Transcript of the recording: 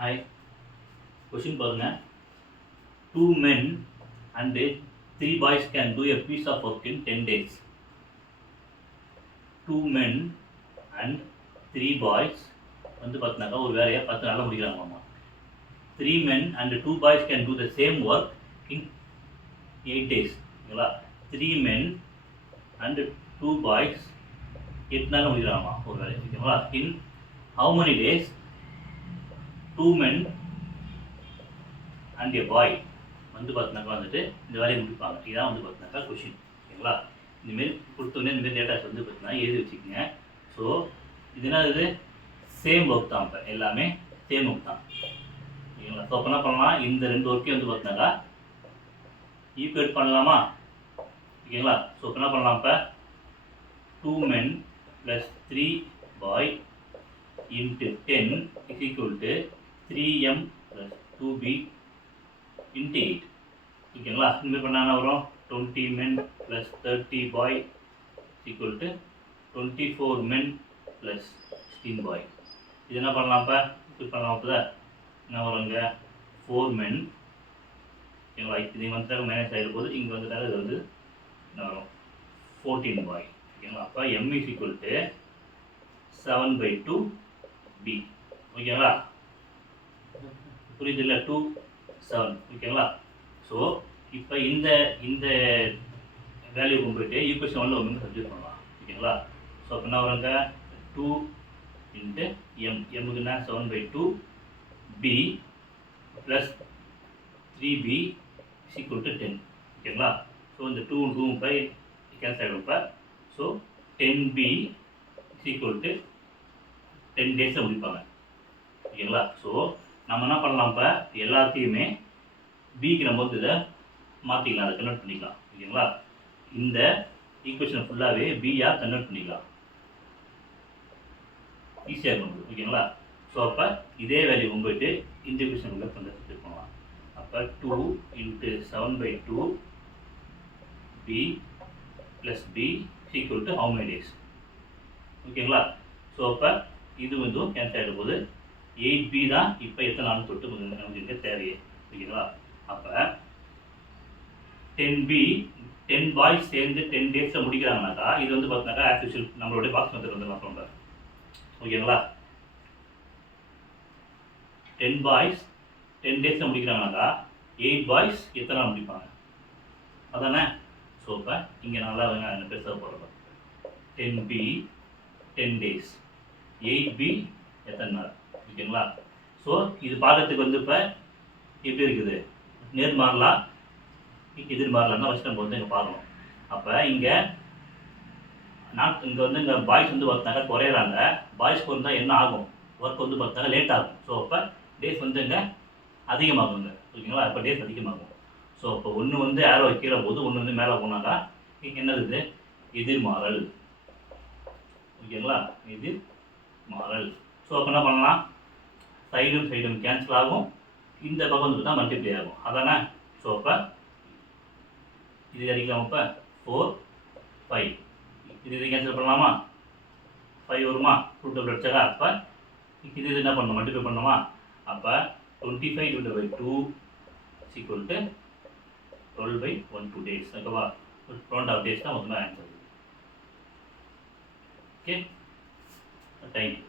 Hi, question பாருங்க. Two men and three boys can do a piece of work in 10 days. Two men and three boys வந்து பார்த்தீங்கன்னாக்கா ஒரு வேலையை 10 நாளில் முடிக்கிறாங்களாமா. Three men and two boys can do the same work in 8 days. ஓகேங்களா? Three men and two boys 8 நாளில் முடிக்கிறாங்களாமா ஒரு வேலையை. ஓகேங்களா? In how many days two men and a boy வந்து பார்த்தீங்கன்னாக்கா வந்துட்டு இந்த வேலையை முடிப்பாங்க. இதான் வந்து பார்த்தீங்கன்னாக்கா கொஷின். ஓகேங்களா? இந்தமாரி கொடுத்தோன்னே இந்தமாரி டேட்டாஸ் வந்து பார்த்தீங்கன்னா எழுதி வச்சுக்கோங்க. ஸோ இது என்னது சேம் ஒர்க் தான். இப்போ எல்லாமே சேம் ஒர்க் தான். ஓகேங்களா? ஸோ அப்போ என்ன பண்ணலாம், இந்த ரெண்டு ஒர்க்கையும் வந்து பார்த்தீங்கன்னாக்கா ஈக்குவேட் பண்ணலாமா? ஓகேங்களா? ஸோ இப்போ என்ன பண்ணலாம், இப்போ 2 men plus 3 boy into 10 is equal to 3m plus 2b into 8. ஓகேங்களா? இனிமேல் பண்ண என்ன வரும், 20 men plus 30 boy is equal to 24 men plus 16 boy. இது என்ன பண்ணலாம், இப்போ பண்ணலாம். அப்போ என்ன வரும், இங்கே 4 men. ஓகேங்களா? இது வந்துட்டாங்க மைனஸ் ஆகிடும் போது இங்கே வந்துட்டாங்க இது வந்து என்ன வரும் 14 boy. ஓகேங்களா? அப்போ m is equal to 7/2 b. ஓகேங்களா? புரியுது இல்லை, 2 7. ஓகேங்களா? ஸோ இப்போ இந்த வேல்யூ கொண்டு போயிட்டு ஈக்குவேஷன் 1 வந்து சப்ஸ்டியூட் பண்ணலாம். ஓகேங்களா? ஸோ அப்போ என்ன வருங்க 2 இன்ட்டு எம், எம்முக்குன்னா 7/2 B plus 3b equal to 10. ஓகேங்களா? ஸோ இந்த 2 பை கேன்சல் ஆகிடும். இப்போ ஸோ 10b ஈக்குவல் டு 10 டேஸில் முடிப்பாங்க. ஓகேங்களா? ஸோ நம்ம என்ன பண்ணலாம், இப்போ எல்லாத்தையுமே பிக்கு நம்ம வந்து இதை மாற்றிக்கலாம், அதை கன்வெர்ட் பண்ணிக்கலாம். ஓகேங்களா? இந்த ஈக்குவேஷன் ஃபுல்லாகவே பியாக கன்வெர்ட் பண்ணிக்கலாம், ஈஸியாக இருக்கும். ஓகேங்களா? ஸோ அப்போ இதே வேல்யூ போயிட்டு இந்த ஈக்குவேஷன் உள்ள கன்வெர்ட் பண்ணலாம். அப்போ 2 into 7/2 B plus P equal to how many days. ஓகேங்களா? ஸோ அப்போ இது வந்து கேன்சல் ஆகிடும் போது 8b தான் இப்போ எத்தனை நாள் தொட்டு நமக்கு தேவையே. ஓகேங்களா? அப்போ 10b 10 பாய்ஸ் சேர்ந்து 10 டேஸில் முடிக்கிறாங்கனாக்கா இது வந்து பார்த்தீங்கன்னாக்கா ஆஸ் யூஷுவல் நம்மளுடைய பாக்ஸ் மெத்தட் வந்து நான் சொல்கிறேன். ஓகேங்களா? 10 பாய்ஸ் 10 டேஸில் முடிக்கிறாங்கனாக்கா 8 பாய்ஸ் எத்தனை நாள் முடிப்பாங்க அதானே? ஸோ இப்போ இங்கே நல்லா என்ன பெருசாக போடுறோம், 10b 10 days 8b எத்தனை நாள். ஓகேங்களா? ஸோ இது பார்க்கறதுக்கு வந்து இப்போ எப்படி இருக்குது, நேர்மாறலா எதிர்மாறலாம் தான் ஃபஸ்ட் நம்ம வந்து இங்கே பார்க்கணும். அப்போ இங்கே வந்து இங்கே பாய்ஸ் வந்து பார்த்தாங்க குறையிறாங்க. பாய்ஸ் குறைந்தால் என்ன ஆகும், ஒர்க் வந்து பார்த்தாங்க லேட் ஆகும். ஸோ அப்போ டேஸ் வந்து இங்கே அதிகமாகுங்க. ஓகேங்களா? இப்போ டேஸ் அதிகமாகும். ஸோ இப்போ ஒன்று வந்து ஏரோ வைக்கிற போது ஒன்று வந்து மேலே போனாக்கா இங்கே என்னது எதிர்மாறல். ஓகேங்களா? எதிர்மாறல். ஸோ அப்போ என்ன பண்ணலாம், சைடும் கேன்சல் ஆகும், இந்த பக்கம் வந்து தான் மல்டிப்ளை ஆகும். அதானே? ஸோ அப்போ இது அடிக்கலாம். இப்போ 4 5 இது கேன்சல் பண்ணலாமா, 5 வருமா, 2 டபுள் அடிச்சாக்கா. அப்போ இது என்ன பண்ணணும், மல்டிப்ளை பண்ணணுமா. அப்போ 25/2 ஈக்குவல் டு 12/12 டேஸ். ஓகேவா? 12 டேஸ் தான் மொத்தமாக ஆன்சர். Okay, thank you.